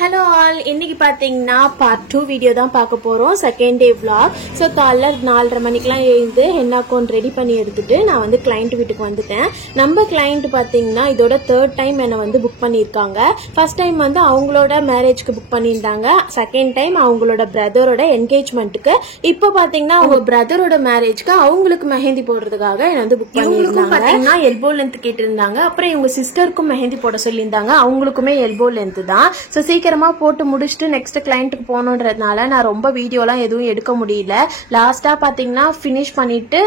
Hello all, இன்னைக்கு பாத்தீங்கன்னா part 2 video தான் பார்க்க போறோம். Second day vlog. சோ காலைல 4:30 மணிக்குலாம் எழுந்து ஹென்னா அக்கவுண்ட் ரெடி பண்ணி எடுத்துட்டு நான் வந்து கிளையண்ட் வீட்டுக்கு வந்துட்டேன். நம்ம கிளையண்ட் பாத்தீங்கன்னா இதோட தேர்ட் டைம் என்ன வந்து புக் பண்ணிருக்காங்க. ஃபர்ஸ்ட் டைம் வந்து அவங்களோட மேரேஜ்க்கு புக் பண்ணிருந்தாங்க. செகண்ட் டைம் அவங்களோட பிரதரோட என்கேஜ்மென்ட்க்கு. இப்போ பாத்தீங்கன்னா அவங்க பிரதரோட மேரேஜ்க்கு அவங்களுக்கு மெஹந்தி போடுறதுக்காக என்ன வந்து புக் பண்ணிருந்தாங்க. பாத்தீங்கன்னா எல்போ லென்த் கேட்டிருந்தாங்க. அப்புறம் இவங்க சிஸ்டருக்கும் மெஹந்தி போட சொல்லியிருந்தாங்க. அவங்களுக்குமே எல்போ லென்த் தான். சோ சீக்கிரமா போட்டு முடிச்சிட்டு நெக்ஸ்ட் கிளையண்ட்டுக்கு போகணுன்றதுனால நான் ரொம்ப வீடியோலாம் எதுவும் எடுக்க முடியல. லாஸ்டா பாத்தீங்கன்னா ஃபினிஷ் பண்ணிட்டு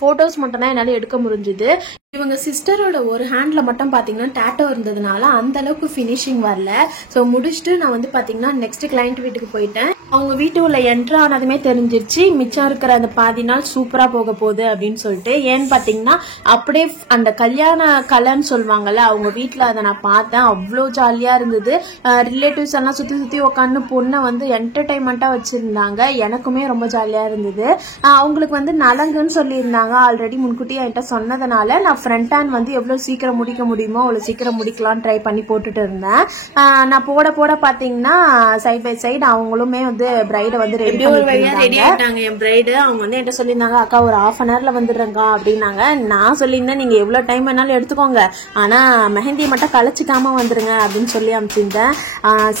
போட்டோஸ் மட்டும் தான் என்னால எடுக்க முடிஞ்சது. இவங்க சிஸ்டரோட ஒரு ஹேண்ட்ல மட்டும் பாத்தீங்கன்னா டாட்டோ இருந்ததுனால அந்த அளவுக்கு ஃபினிஷிங் வரல. சோ முடிச்சுட்டு நான் வந்து பாத்தீங்கன்னா நெக்ஸ்ட் கிளையண்ட் வீட்டுக்கு போயிட்டேன். அவங்க வீட்டுக்குள்ள என்ட்ரு ஆனதுமே தெரிஞ்சிருச்சு மிச்சம் இருக்கிற அந்த பாதி நாள் சூப்பரா போக போகுது அப்படின்னு சொல்லிட்டு. ஏன்னு பாத்தீங்கன்னா அப்படியே அந்த கல்யாண கலைன்னு சொல்லுவாங்கல்ல, அவங்க வீட்டுல அதை நான் பார்த்தேன். அவ்வளோ ஜாலியா இருந்தது. ரிலேட்டிவ்ஸ் எல்லாம் சுத்தி சுத்தி உட்காந்து பொண்ணை வந்து என்டர்டைன்மெண்டா வச்சிருந்தாங்க. எனக்குமே ரொம்ப ஜாலியா இருந்தது. அவங்களுக்கு வந்து நலங்குன்னு சொல்லியிருந்தாங்க. ஆல்ரெடி முன்கூட்டி என்கிட்ட சொன்னதுனால நான் ஃப்ரண்ட் ஹேண்ட் வந்து எவ்வளவு சீக்கிரம் முடிக்க முடியுமோ அவ்வளவு சீக்கிரம் முடிக்கலாம் ட்ரை பண்ணி போட்டுட்டு இருந்தேன். நான் போட போட பாத்தீங்கன்னா சைட் பை சைடு அவங்களுமே வந்து பிரைட வந்து ரெடி ஆயிட்டாங்க. என் பிரைடு அவங்க வந்து என்கிட்ட சொல்லியிருந்தாங்க, அக்கா ஒரு ½ an hourல வந்துடுறேங்க அப்படின்னாங்க. நான் சொல்லியிருந்தேன் நீங்க எவ்வளவு டைம் வேணாலும் எடுத்துக்கோங்க, ஆனா மெஹந்தியை மட்டும் கலைச்சிக்காம வந்துருங்க அப்படின்னு சொல்லி அனுப்பிச்சிருந்தேன்.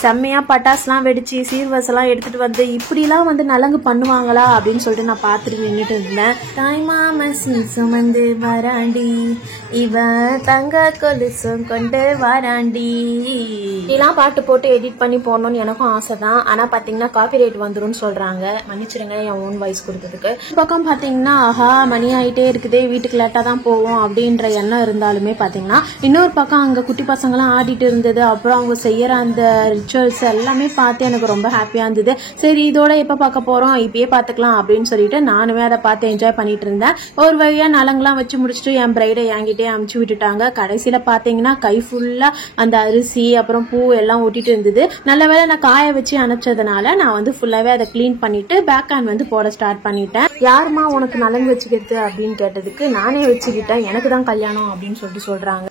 செம்மையா பட்டாசுலாம் வெடிச்சு சீர்வரிசை எல்லாம் எடுத்துட்டு வந்து இப்படிலாம் வந்து நலங்கு பண்ணுவாங்களா அப்படின்னு சொல்லிட்டு நான் பாத்துட்டு நின்றுட்டு இருந்தேன். தாய்மாம சுமந்து வராண்டி இவ தங்க கொலுசும் கொண்டு வராண்டி இதெல்லாம் பாட்டு போட்டு எடிட் பண்ணி போடணும்னு எனக்கும் ஆசை தான். ஆனா பாத்தீங்கன்னா காப்பிரைட் வந்துரும் சொல்றாங்க. மன்னிச்சிருங்க என் ஓன் வாய்ஸ் கொடுத்ததுக்கு. பக்கம் பாத்தீங்கன்னா ஆஹா மணி ஆயிட்டே இருக்குதே, வீட்டுக்கு லேட்டா தான் போவோம் அப்படின்ற எண்ணம் இருந்தாலுமே பாத்தீங்கன்னா இன்னொரு பக்கம் அங்க குட்டி பசங்க எல்லாம் ஆடிட்டு இருந்தது. அப்புறம் அவங்க செய்யற அந்த ரிச்சுவல்ஸ் எல்லாமே பார்த்து எனக்கு ரொம்ப ஹாப்பியா இருந்தது. சரி இதோட எப்ப பார்க்க போறோம், இப்பயே பாத்துக்கலாம் அப்படின்னு சொல்லிட்டு நானுமே அதை பார்த்து என்ஜாய் பண்ணிட்டு இருந்தேன். ஒரு வழியா நலங்கெல்லாம் வச்சு முடிச்சுட்டு என் பிரைடை என்கிட்டே அமுச்சு விட்டுட்டாங்க. கடைசியில பாத்தீங்கன்னா கை ஃபுல்லா அந்த அரிசி அப்புறம் பூ எல்லாம் ஒட்டிட்டு இருந்தது. நல்ல வேளை நான் காய வச்சு அனுப்பிச்சதுனால நான் வந்து ஃபுல்லாவே அதை கிளீன் பண்ணிட்டு பேக் ஹேண்ட் வந்து போட ஸ்டார்ட் பண்ணிட்டேன். யாருமா உனக்கு நலங்கு வச்சுக்கிறது அப்படின்னு கேட்டதுக்கு நானே வச்சுக்கிட்டேன், எனக்கு தான் கல்யாணம் அப்படின்னு சொல்லிட்டு சொல்றாங்க.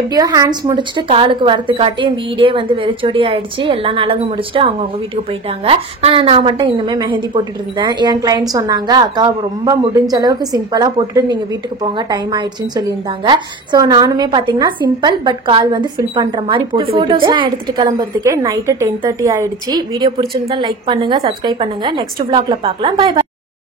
எப்படியோ ஹேண்ட்ஸ் முடிச்சுட்டு காலுக்கு வரத்து காட்டி என் வீடே வந்து வெறிச்சோடி ஆயிடுச்சு. எல்லாம் நலங்கு முடிச்சுட்டு அவங்கவுங்க வீட்டுக்கு போயிட்டாங்க. ஆனா நான் மட்டும் இன்னுமே மெஹந்தி போட்டுட்டு இருந்தேன். என் கிளைண்ட் சொன்னாங்க, அக்கா ரொம்ப முடிஞ்ச அளவுக்கு சிம்பிளா போட்டுட்டு நீங்க வீட்டுக்கு போங்க, டைம் ஆயிடுச்சுன்னு சொல்லியிருந்தாங்க. சோ நானுமே பாத்தீங்கன்னா சிம்பிள் பட் கால் வந்து ஃபில் பண்ற மாதிரி போட்டு போட்டோஸ் எல்லாம் எடுத்துட்டு கிளம்புறதுக்கே நைட்டு 10:30 ஆயிடுச்சு. வீடியோ பிடிச்சிருந்தா லைக் பண்ணுங்க, சப்ஸ்கிரைப் பண்ணுங்க. நெக்ஸ்ட் vlogல பார்க்கலாம். Bye by.